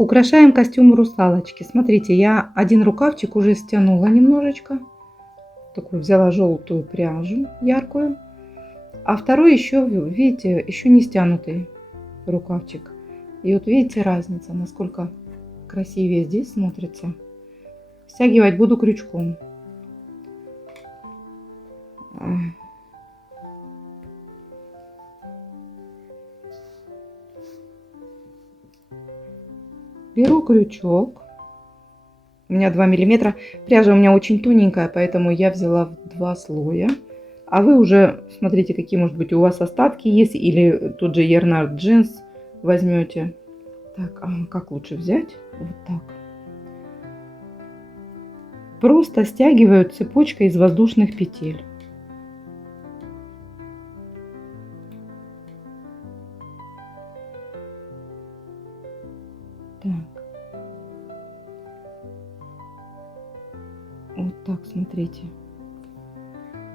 Украшаем костюм русалочки. Смотрите, я один рукавчик уже стянула немножечко. Такую взяла желтую пряжу, яркую. А второй еще, видите, еще не стянутый рукавчик. И вот видите разница, насколько красивее здесь смотрится. Стягивать буду крючком. Беру крючок. У меня 2 миллиметра. Пряжа у меня очень тоненькая, поэтому я взяла в 2 слоя. А вы уже смотрите, какие, может быть, у вас остатки есть. Или тут же Ернард джинс возьмете. Так, а как лучше взять? Вот так. Просто стягиваю цепочкой из воздушных петель. Так. Вот так, смотрите.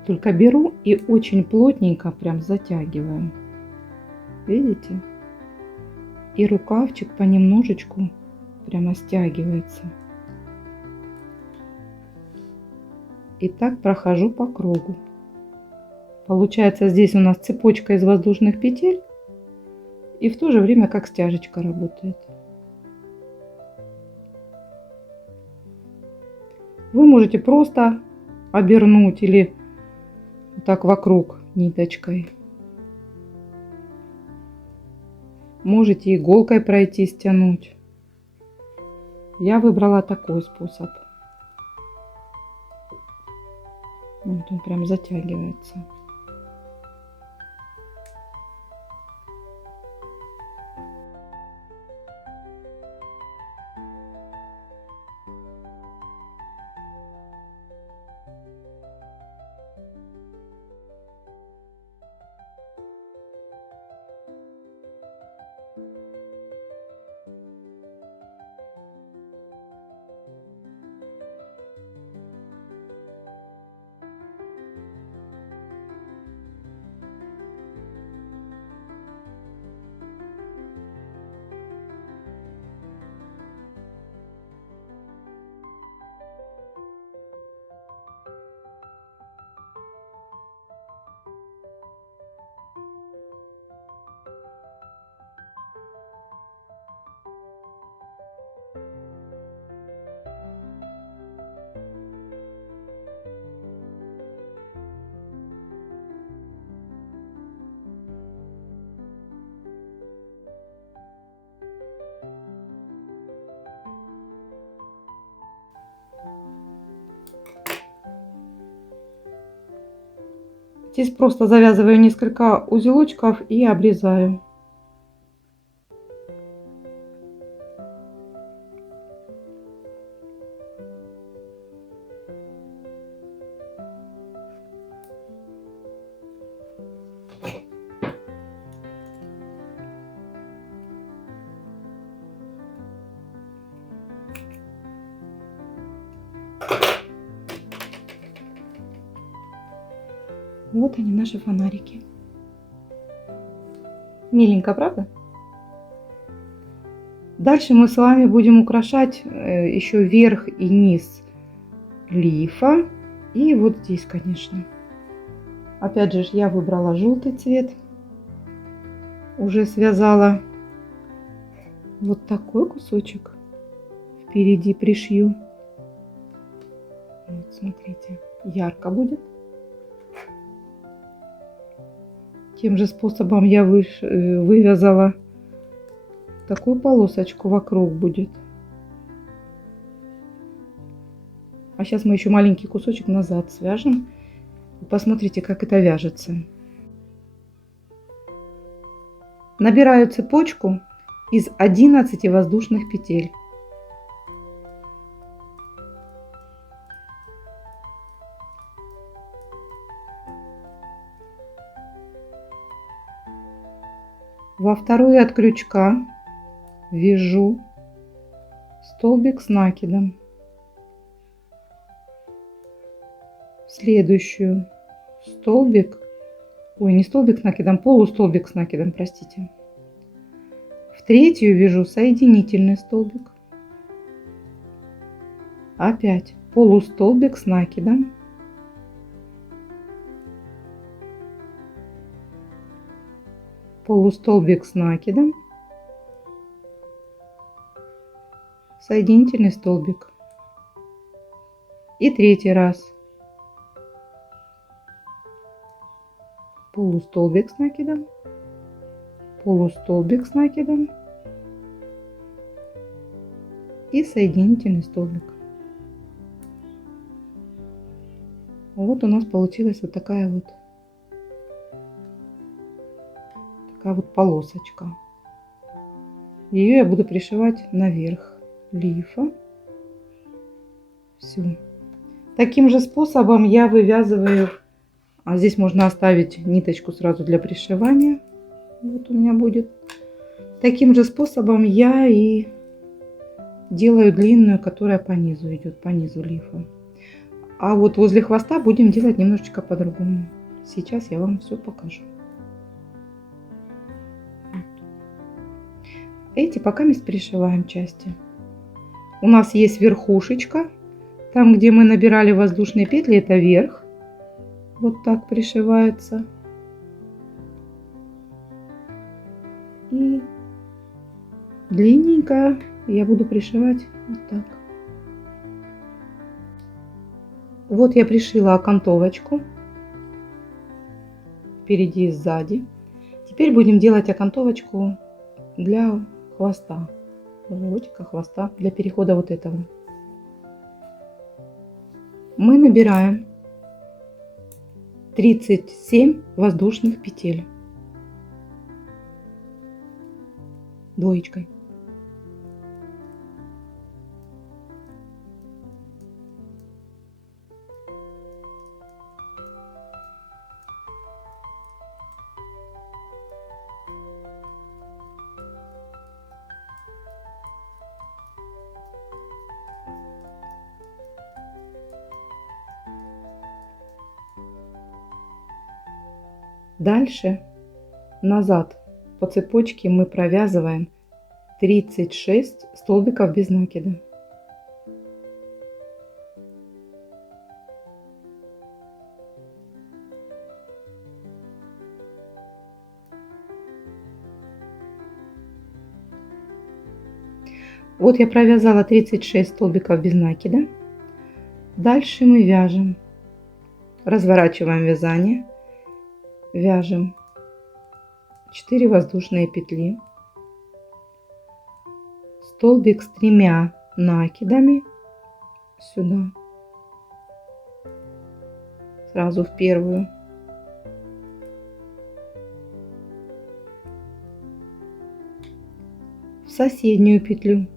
Только беру и очень плотненько прям затягиваю. Видите? И рукавчик понемножечку прямо стягивается. И так прохожу по кругу. Получается, здесь у нас цепочка из воздушных петель. И в то же время как стяжечка работает. Вы можете просто обернуть или так вокруг ниточкой. Можете иголкой пройти, стянуть. Я выбрала такой способ. Вот он прям затягивается. Здесь просто завязываю несколько узелочков и обрезаю. Вот они, наши фонарики. Миленько, правда? Дальше мы с вами будем украшать еще верх и низ лифа. И вот здесь, конечно. Опять же, я выбрала желтый цвет. Уже связала вот такой кусочек. Впереди пришью. Вот, смотрите, ярко будет. Тем же способом я вывязала такую полосочку вокруг будет. А сейчас мы еще маленький кусочек назад свяжем. Посмотрите, как это вяжется. Набираю цепочку из 11 воздушных петель. Во вторую от крючка вяжу столбик с накидом. В следующую столбик, ой, не столбик с накидом, полустолбик с накидом, простите. В третью вяжу соединительный столбик. Опять полустолбик с накидом. Полустолбик с накидом. Соединительный столбик. И третий раз. Полустолбик с накидом. Полустолбик с накидом. И соединительный столбик. Вот у нас получилась вот такая вот полосочка. Ее я буду пришивать наверх лифа. Все. Таким же способом я вывязываю. А здесь можно оставить ниточку сразу для пришивания. Вот у меня будет. Таким же способом я и делаю длинную, которая по низу идет, по низу лифа. А вот возле хвоста будем делать немножечко по-другому. Сейчас я вам все покажу. Эти пока мы пришиваем части. У нас есть верхушечка. Там, где мы набирали воздушные петли, это верх. Вот так пришивается. И длинненько я буду пришивать вот так. Вот я пришила окантовочку впереди и сзади. Теперь будем делать окантовочку для хвоста, животика, хвоста, для перехода вот этого. Мы набираем 37 воздушных петель двоечкой. Дальше назад по цепочке мы провязываем 36 столбиков без накида. Вот я провязала 36 столбиков без накида. Дальше мы вяжем, разворачиваем вязание. Вяжем 4 воздушные петли, столбик с 3 накидами сюда, сразу в первую, в соседнюю петлю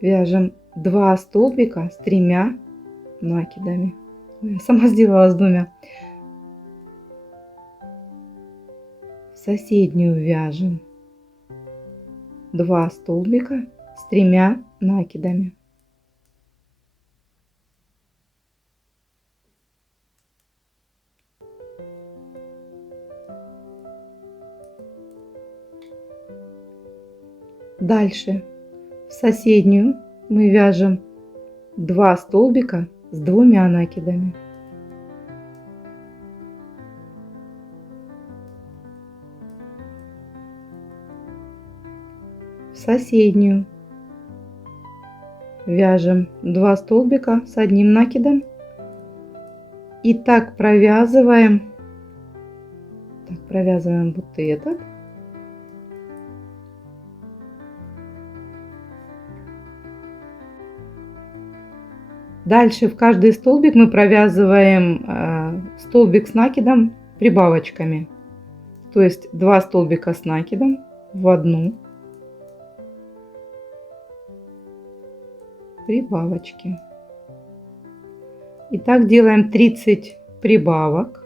вяжем 2 столбика с 3 накидами. Я сама сделала с 2. Соседнюю вяжем 2 столбика с 3 накидами. Дальше в соседнюю мы вяжем 2 столбика с 2 накидами. В соседнюю вяжем 2 столбика с 1 накидом и так провязываем вот этот. Дальше в каждый столбик мы провязываем столбик с накидом прибавочками, то есть 2 столбика с накидом в одну, прибавочки. И так делаем 30 прибавок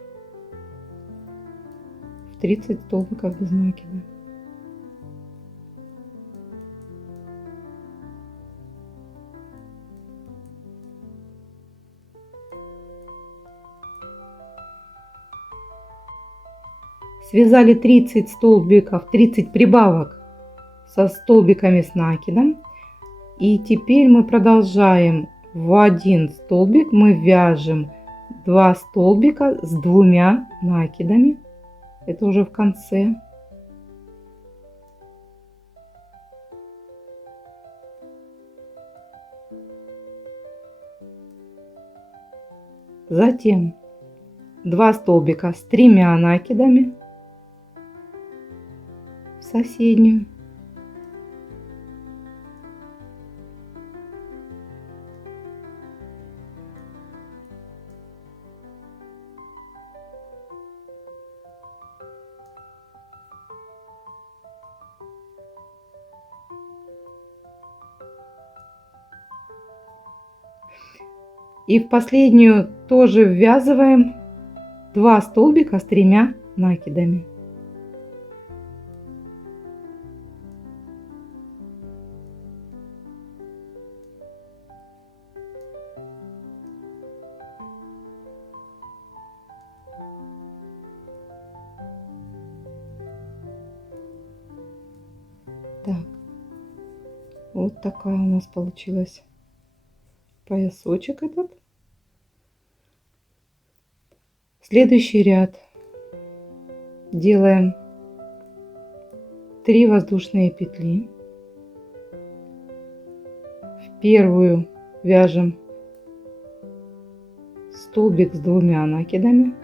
в 30 столбиков без накида. Связали 30 столбиков, 30 прибавок со столбиками с накидом. И теперь мы продолжаем. В один столбик мы вяжем 2 столбика с 2 накидами. Это уже в конце. Затем 2 столбика с 3 накидами в соседнюю. И в последнюю тоже ввязываем 2 столбика с 3 накидами. Так, вот такая у нас получилась поясочек этот. Следующий ряд делаем 3 воздушные петли. В первую вяжем столбик с 2 накидами,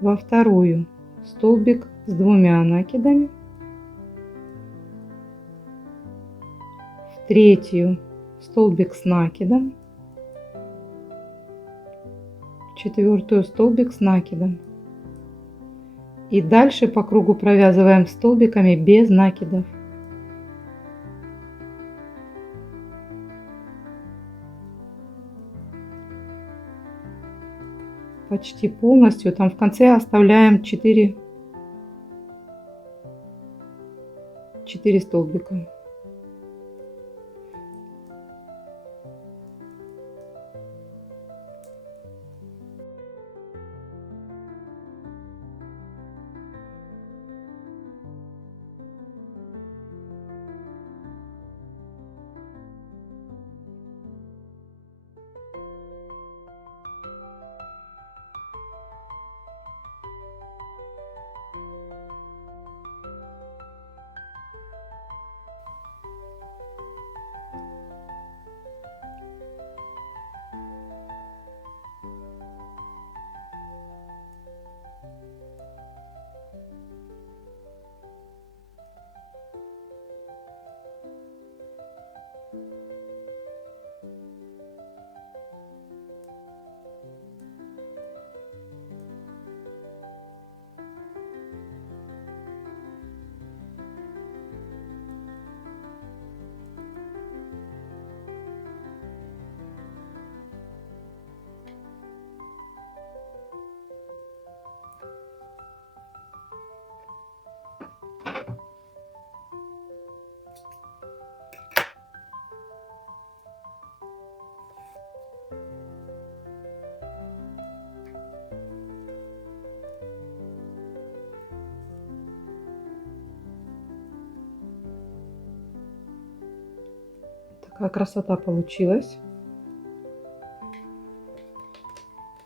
во вторую столбик с 2 накидами, в третью столбик с накидом, в четвертую столбик с накидом. И дальше по кругу провязываем столбиками без накидов. Почти полностью. Там в конце оставляем 4 столбика. Такая красота получилась.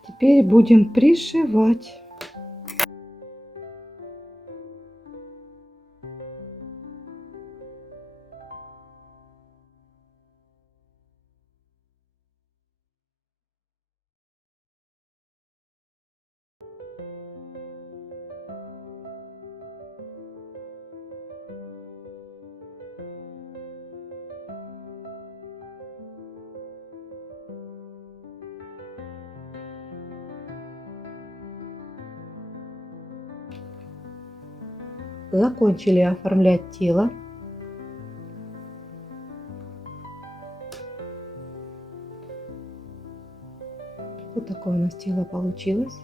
Теперь будем пришивать. Закончили оформлять тело. Вот такое у нас тело получилось.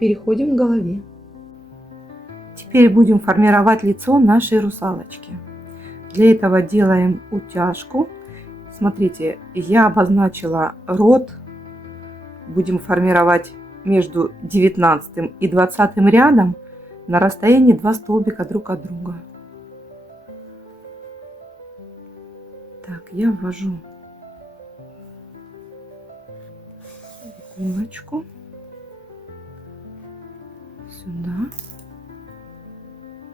Переходим к голове. Теперь будем формировать лицо нашей русалочки. Для этого делаем утяжку. Смотрите, я обозначила рот. Будем формировать между 19 и 20 рядом. на расстоянии 2 столбика друг от друга. Так, я ввожу иголочку сюда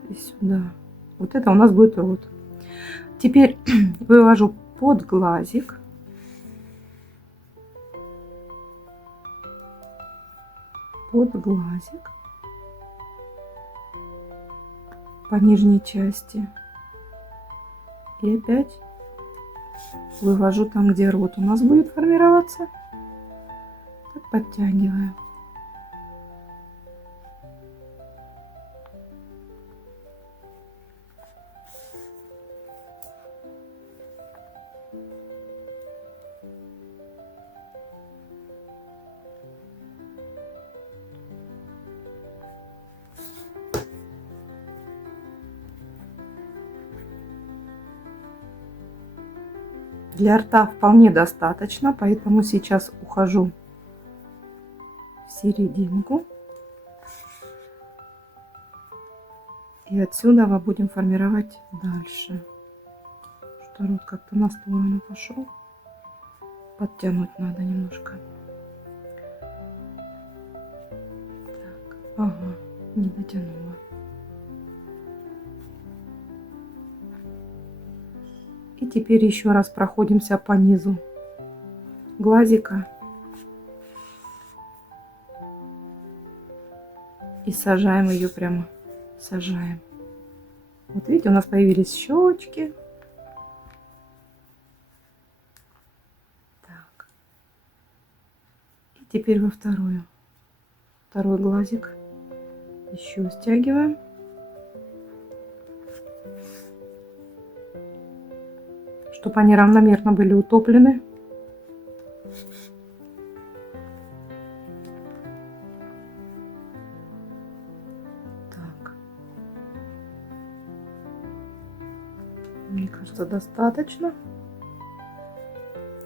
и сюда. Вот это у нас будет рот. Теперь вывожу под глазик. Под глазик. По нижней части. И опять вывожу там, где рот у нас будет формироваться. Так подтягиваю. Для рта вполне достаточно, поэтому сейчас ухожу в серединку. И отсюда мы будем формировать дальше. Что рот как-то на сторону пошел. Подтянуть надо немножко. Так, ага, не дотянула. И теперь еще раз проходимся по низу глазика. И сажаем ее прямо. Сажаем. Вот видите, у нас появились щечки. Так. И теперь во второй глазик. Еще стягиваем. Чтобы они равномерно были утоплены. Так. Мне кажется, достаточно.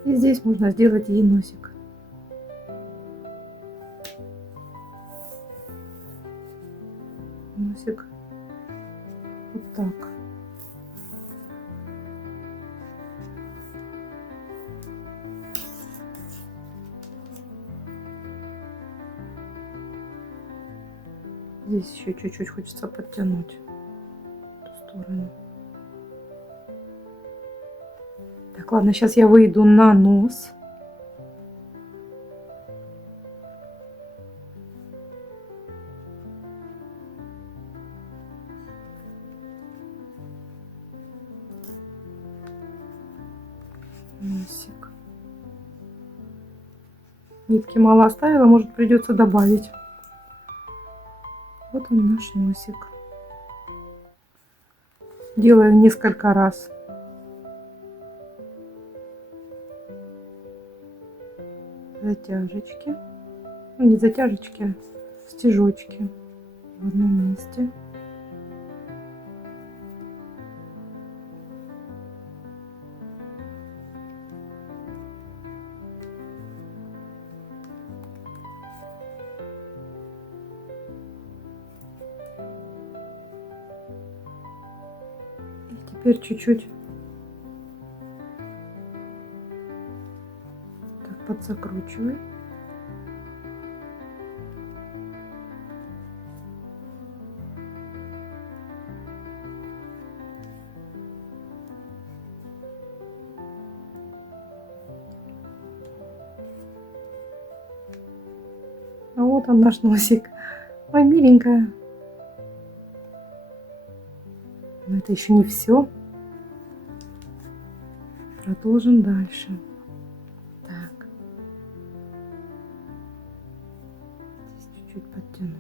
И здесь можно сделать ей носик. Носик вот так. Здесь еще чуть-чуть хочется подтянуть в эту сторону. Так, ладно, сейчас я выйду на нос. Носик. Нитки мало оставила, может, придется добавить. Вот он, наш носик. Делаю несколько раз. Затяжечки. Ну, не затяжечки, а стежочки в одном месте. Теперь чуть-чуть так подзакручиваю. А вот он, наш носик. Ой, миленькая. Но это еще не все. Продолжим дальше. Так. Здесь чуть-чуть подтянуть.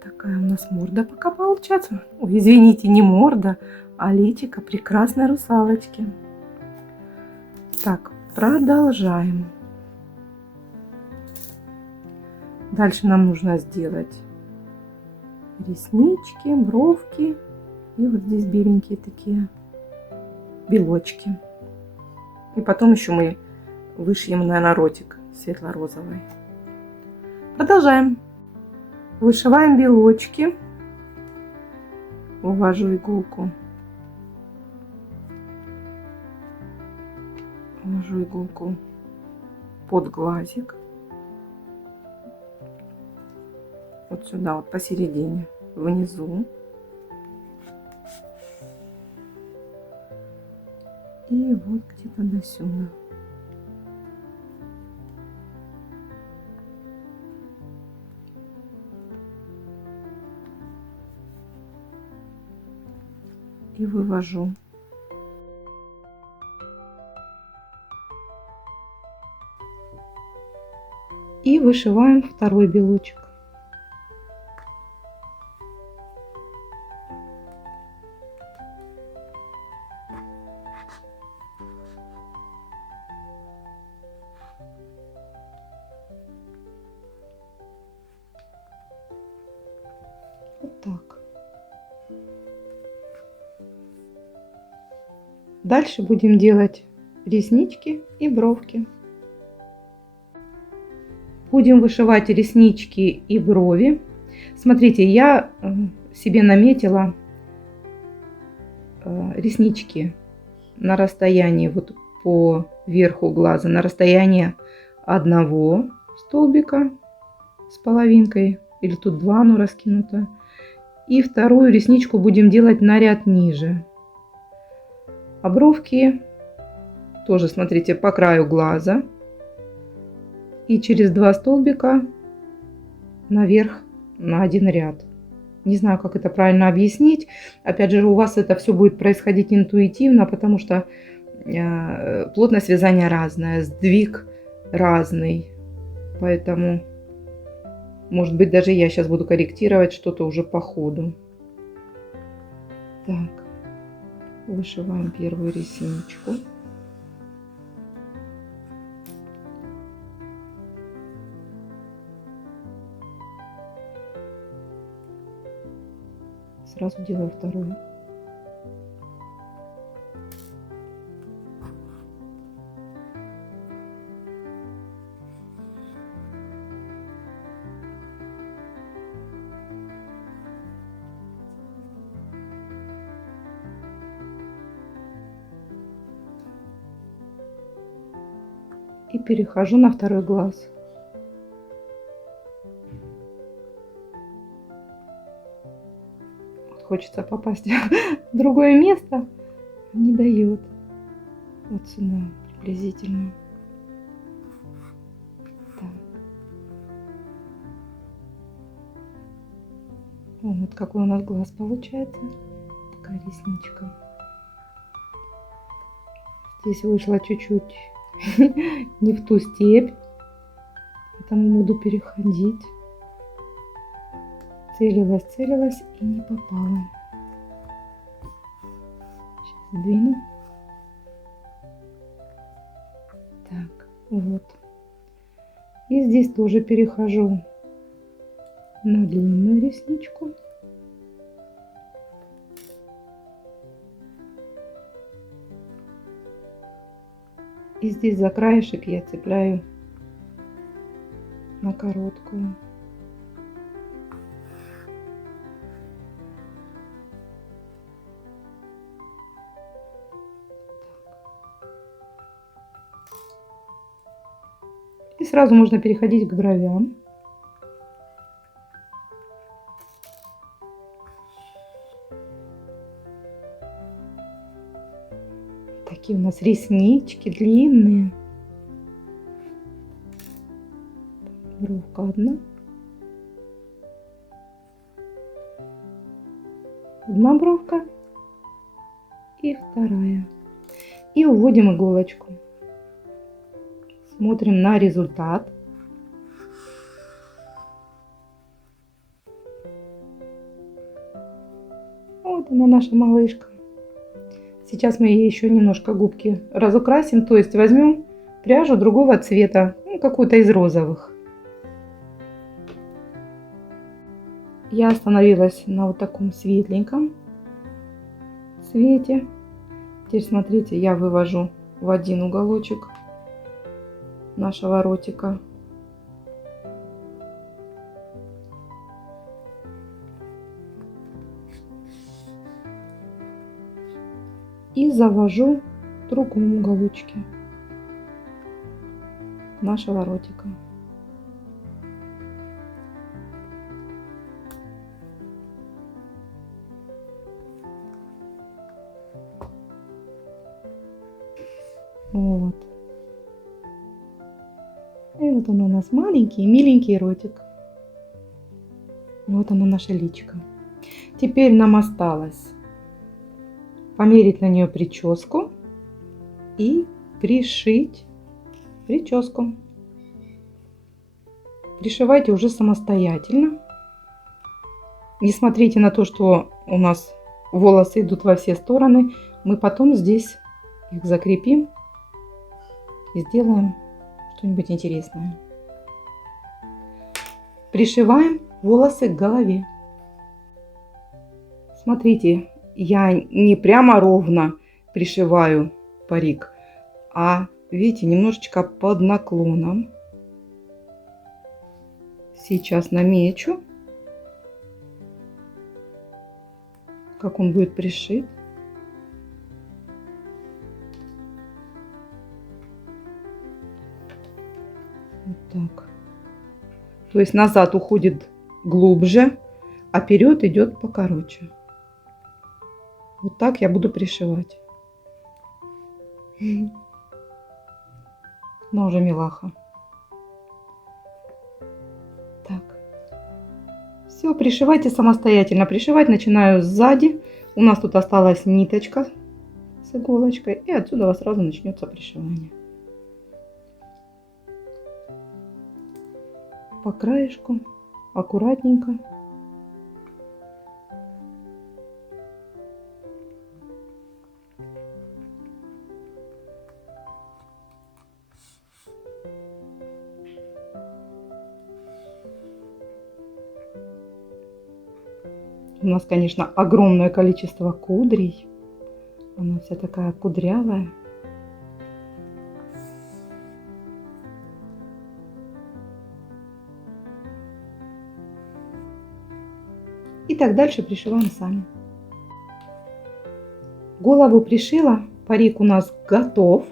Такая у нас морда пока получается. Ой, извините, не морда, а личико прекрасной русалочки. Так, продолжаем. Дальше нам нужно сделать реснички, бровки и вот здесь беленькие такие белочки. И потом еще мы вышьем, наверное, ротик светло-розовый. Продолжаем. Вышиваем белочки. Увожу иголку. Увожу иголку под глазик. Вот сюда, вот посередине, внизу. И вот где-то до сюда. И вывожу. И вышиваем второй белочек. Вот так. Дальше будем делать реснички и бровки. Будем вышивать реснички и брови. Смотрите, я себе наметила реснички на расстоянии вот по верху глаза, на расстоянии одного столбика с половинкой, или тут два, оно раскинуто. И вторую ресничку будем делать на ряд ниже. А бровки тоже, смотрите, по краю глаза. И через два столбика наверх на один ряд. Не знаю, как это правильно объяснить. Опять же, у вас это все будет происходить интуитивно, потому что плотность вязания разная, сдвиг разный. Поэтому, может быть, даже я сейчас буду корректировать что-то уже по ходу. Так, вышиваем первую ресничку. Сразу делаю вторую. И перехожу на второй глаз. Хочется попасть в другое место, не дает. Вот сюда приблизительно. Так. Вот какой у нас глаз получается. Такая ресничка. Здесь вышла чуть-чуть не в ту степь, поэтому буду переходить. Целилась и не попала. Сейчас сдвину. Так, вот. И здесь тоже перехожу на длинную ресничку. И здесь за краешек я цепляю на короткую. И сразу можно переходить к бровям. Такие у нас реснички длинные. Бровка одна. Одна бровка. И вторая. И уводим иголочку. Смотрим на результат. Вот она, наша малышка. Сейчас мы ей еще немножко губки разукрасим. То есть возьмем пряжу другого цвета. Ну, какую-то из розовых. Я остановилась на вот таком светленьком цвете. Теперь смотрите, я вывожу в один уголочек нашего ротика. И завожу в другом уголочке нашего ротика. Вот. И вот он у нас маленький, миленький ротик. Вот оно наше личико. Теперь нам осталось померить на нее прическу и пришить прическу. Пришивайте уже самостоятельно. Не смотрите на то, что у нас волосы идут во все стороны. Мы потом здесь их закрепим и сделаем что-нибудь интересное. Пришиваем волосы к голове. Смотрите, я не прямо ровно пришиваю парик, а, видите, немножечко под наклоном. Сейчас намечу, как он будет пришит. Вот так. То есть назад уходит глубже, а вперед идет покороче. Вот так я буду пришивать. Но уже милаха. Так. Все, пришивайте самостоятельно. Пришивать начинаю сзади. У нас тут осталась ниточка с иголочкой. И отсюда у вас сразу начнется пришивание. По краешку, аккуратненько. У нас, конечно, огромное количество кудрей. Она вся такая кудрявая. И так дальше пришиваем сами. Голову пришила, парик у нас готов.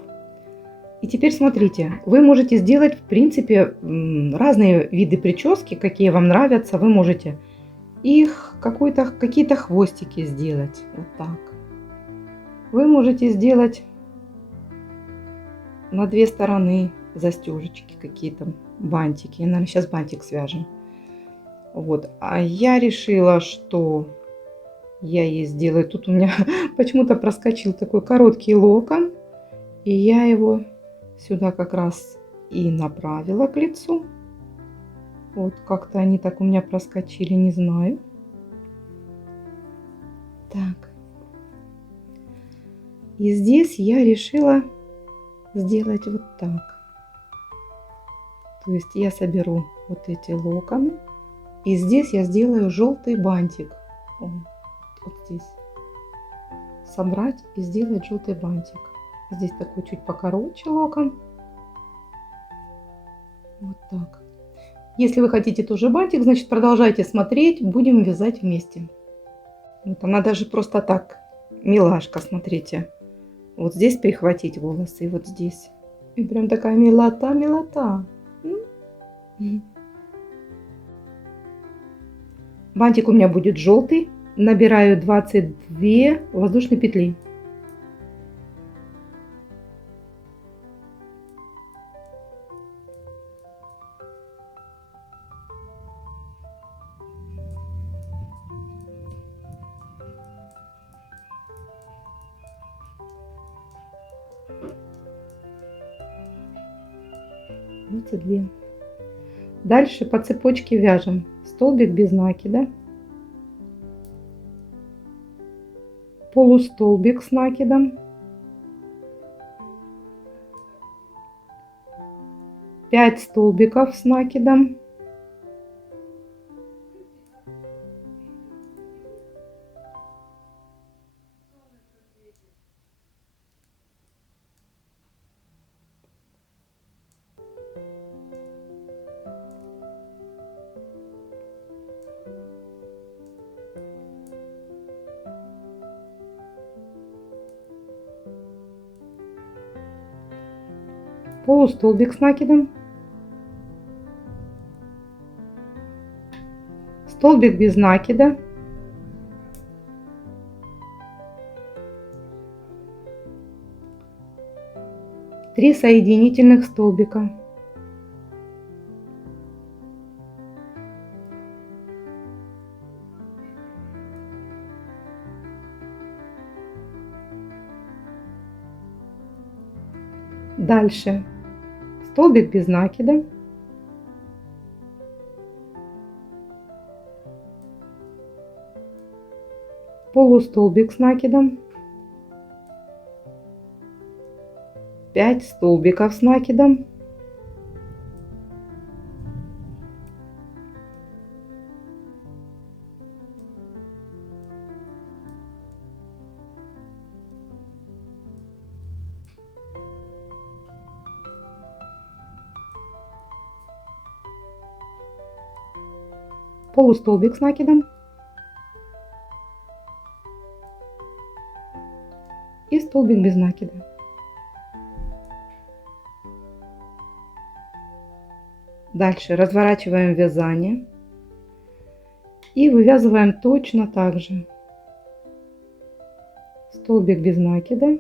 И теперь смотрите, вы можете сделать, в принципе, разные виды прически, какие вам нравятся. Вы можете их какие-то хвостики сделать. Вот так. Вы можете сделать на две стороны застежечки, какие-то бантики. Наверное, сейчас бантик свяжем. Вот. А я решила, что я ей сделаю. Тут у меня почему-то проскочил такой короткий локон. И я его сюда как раз и направила к лицу. Вот как-то они так у меня проскочили, не знаю. Так. И здесь я решила сделать вот так. То есть я соберу вот эти локоны. И здесь я сделаю желтый бантик. Вот здесь. Собрать и сделать желтый бантик. Здесь такой чуть покороче локон. Вот так. Если вы хотите тоже бантик, значит продолжайте смотреть. Будем вязать вместе. Вот она даже просто так. Милашка, смотрите. Вот здесь перехватить волосы. И вот здесь. И прям такая милота, милота. Бантик у меня будет желтый. Набираю 22 воздушные петли. Две. Дальше по цепочке вяжем столбик без накида, полустолбик с накидом, 5 столбиков с накидом, полустолбик с накидом, столбик без накида, три соединительных столбика, дальше столбик без накида, полустолбик с накидом, 5 столбиков с накидом, полустолбик с накидом и столбик без накида. Дальше разворачиваем вязание и вывязываем точно так же. Столбик без накида,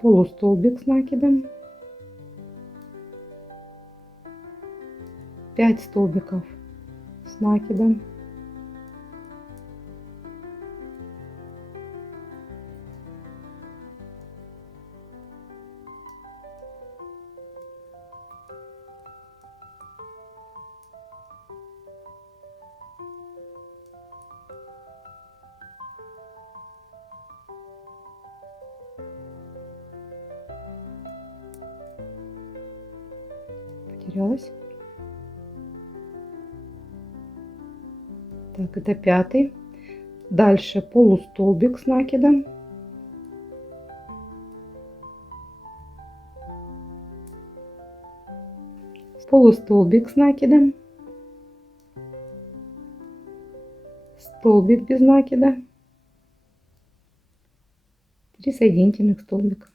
полустолбик с накидом, 5 столбиков с накидом, потерялась. Так, это 5. Дальше полустолбик с накидом, полустолбик с накидом, столбик без накида, 3 соединительных столбика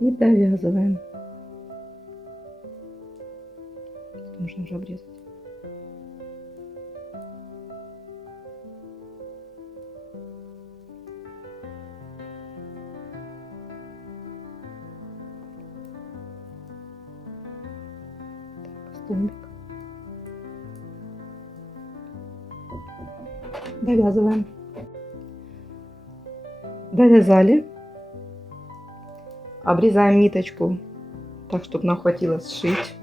и довязываем. Можно уже обрезать. Столбик. Довязываем. Довязали. Обрезаем ниточку так, чтобы нам хватило сшить.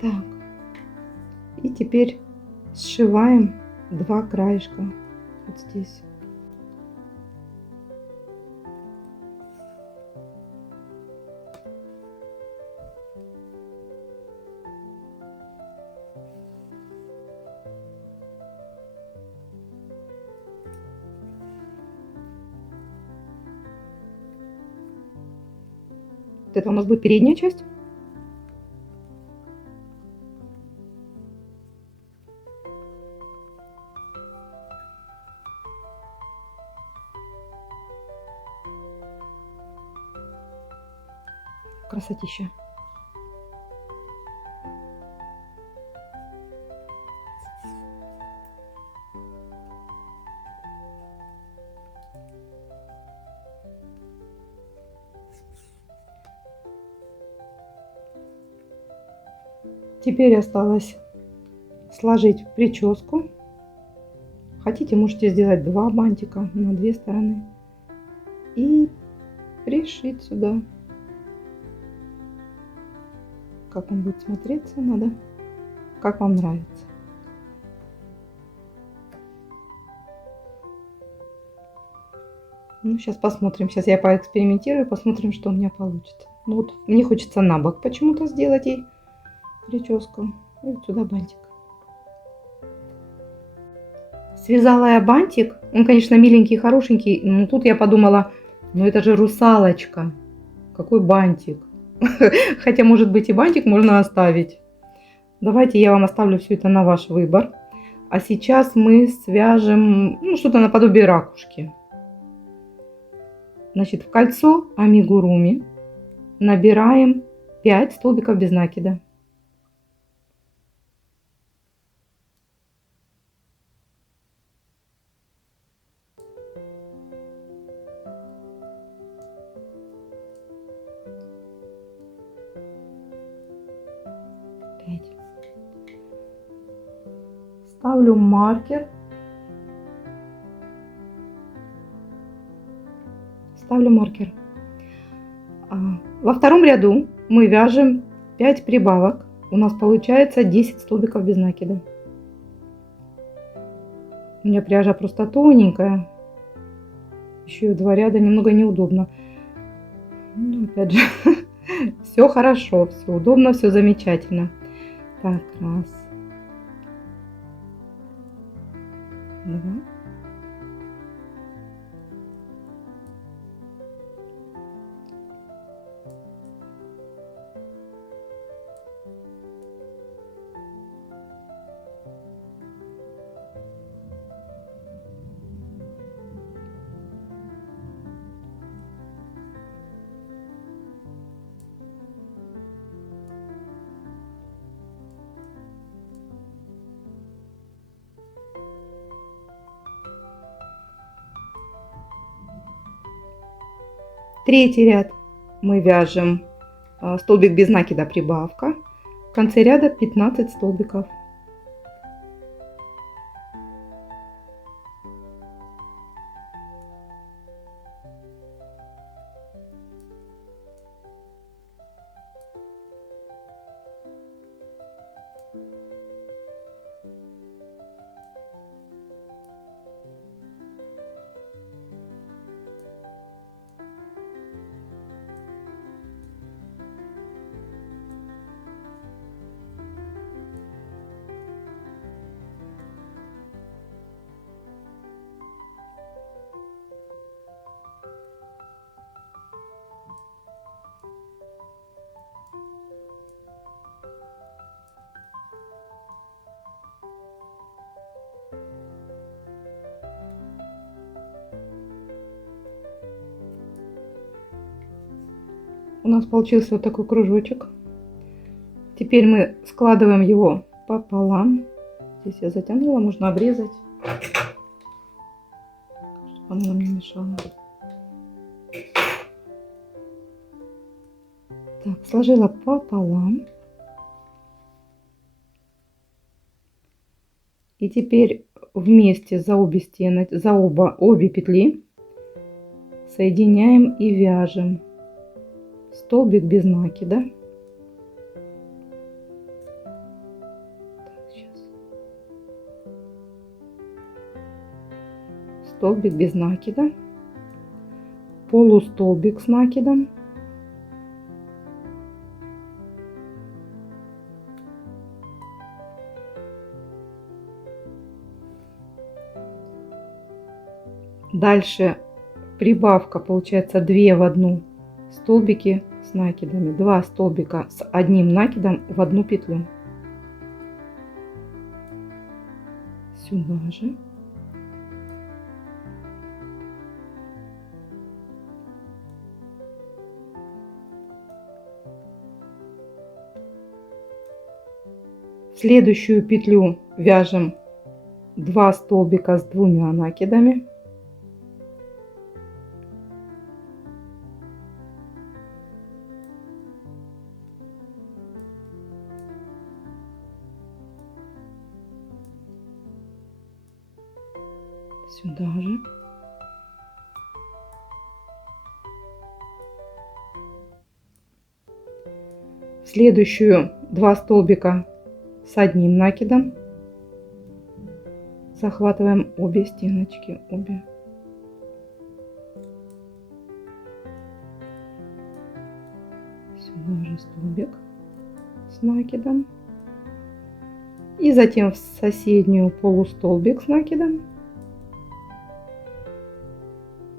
Так. И теперь сшиваем 2 краешка вот здесь. Это у нас будет передняя часть. Красотища. Теперь осталось сложить прическу. Хотите, можете сделать 2 бантика на 2 стороны и пришить сюда. Как он будет смотреться, надо, как вам нравится. Ну, сейчас посмотрим. Сейчас я поэкспериментирую, посмотрим, что у меня получится. Ну, вот мне хочется на бок почему-то сделать ей прическу. И вот сюда бантик. Связала я бантик. Он, конечно, миленький, хорошенький. Но тут я подумала, ну это же русалочка. Какой бантик. Хотя, может быть, и бантик можно оставить. Давайте я вам оставлю все это на ваш выбор. А сейчас мы свяжем, ну, что-то наподобие ракушки. Значит, в кольцо амигуруми набираем 5 столбиков без накида. Ставлю маркер. Ставлю маркер. Во втором ряду мы вяжем 5 прибавок. У нас получается 10 столбиков без накида. У меня пряжа просто тоненькая. Еще и в 2 ряда немного неудобно. Ну, опять же, все хорошо, все удобно, все замечательно. Так, раз, два. Третий ряд мы вяжем столбик без накида, прибавка. В конце ряда 15 столбиков. У нас получился вот такой кружочек. Теперь мы складываем его пополам. Здесь я затянула, можно обрезать, чтобы оно нам не мешало. Так, сложила пополам. И теперь вместе за обе стены, за обе петли соединяем и вяжем столбик без накида. Так, сейчас. Столбик без накида, полустолбик с накидом, дальше прибавка, получается 2 в одну столбики с накидами, 2 столбика с одним накидом в одну петлю. Сюда же. В следующую петлю вяжем 2 столбика с 2 накидами. Сюда же. В следующую 2 столбика с одним накидом. Захватываем обе стеночки, обе. Сюда же столбик с накидом. И затем в соседнюю полустолбик с накидом.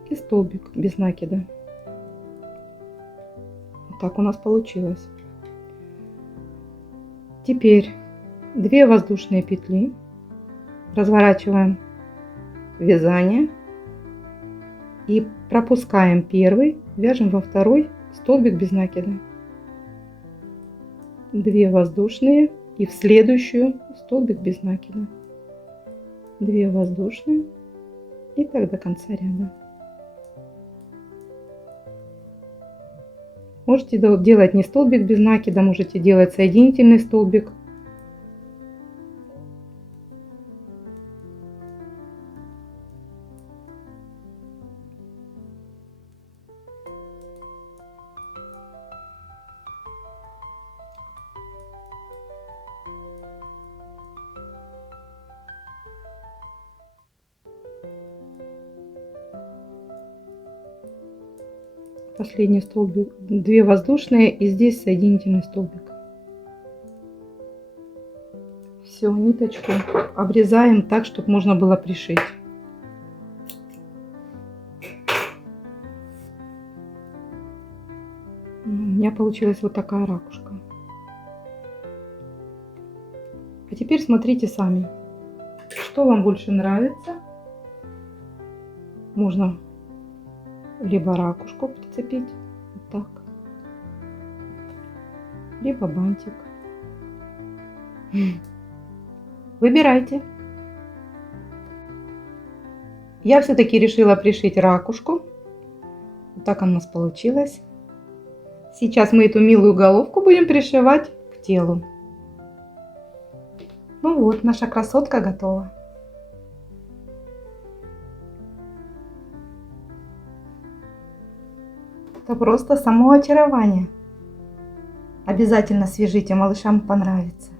И столбик без накида. Вот так у нас получилось. Теперь 2 воздушные петли. разворачиваем вязание и пропускаем первый, вяжем во второй столбик без накида. 2 воздушные и в следующую столбик без накида. 2 воздушные и так до конца ряда. Можете делать не столбик без накида, можете делать соединительный столбик. Последний столбик, 2 воздушные и здесь соединительный столбик. Все, ниточку обрезаем так, чтобы можно было пришить. У меня получилась вот такая ракушка. А теперь смотрите сами, что вам больше нравится. Можно либо ракушку прицепить, вот так, либо бантик. Выбирайте. Я все-таки решила пришить ракушку. Вот так у нас получилось. Сейчас мы эту милую головку будем пришивать к телу. Ну вот, наша красотка готова. Это просто само очарование. Обязательно свяжите, малышам понравится.